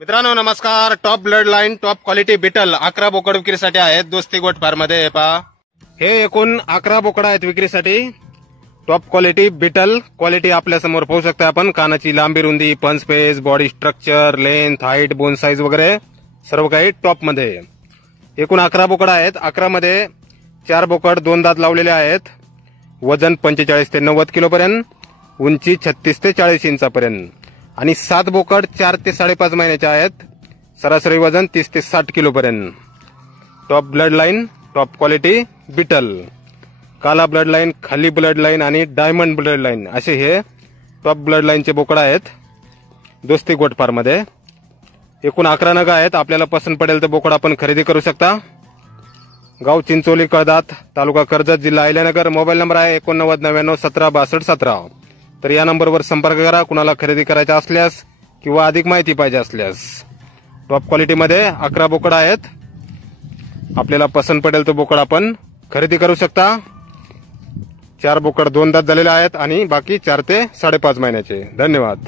मित्रांनो नमस्कार. Top blood line top quality Beetal 11 बोकड विक्रीसाठी आहेत. दोस्ती गोट फार्म मध्ये पहा. हे एकूण 11 बोकड आहेत विक्रीसाठी. टॉप क्वालिटी बिटल क्वालिटी आपल्या समोर पाहू शकता आपण. कानाची लांबी, रुंदी, पन space, body structure, length, height, bone size वगैरे सर्व काही टॉप मध्ये. एकूण 11 बोकड आहेत. 11 मध्ये 4 बोकड 2 दात लावलेले आहेत. वजन 45 ते 90 किलो पर्यंत, उंची 36 ते 40 इंचापर्यंत आणि 7 बोकड 4 ते 5.5 महिन्याचे आहेत. सरासरी वजन 30 ते 60 किलो पर्यंत. Top blood line top quality Beetal. काला ब्लड लाईन, खाली ब्लड लाईन आणि डायमंड ब्लड लाईन असे हे टॉप ब्लड लाईनचे बोकड आहेत दोस्ती गोट फार्म मध्ये. एकूण 11 नग आहेत. आपल्याला पसंत पडेल तर बोकड आपण खरेदी करू शकता. गाव चिंचोली, कळदात, तालुका कर्जत, जिल्हा अहिल्यानगर. मोबाईल नंबर आहे 8999176217. तर या नंबरवर संपर्क करा कुणाला खरेदी करायचा असल्यास किंवा अधिक माहिती पाहिजे असल्यास. टॉप क्वालिटीमध्ये 11 बोकड आहेत. आपल्याला पसंत पडेल तो बोकड आपण खरेदी करू शकता. 4 बोकड 2 दात झालेले आहेत आणि बाकी 4 ते 5.5 महिन्याचे. धन्यवाद.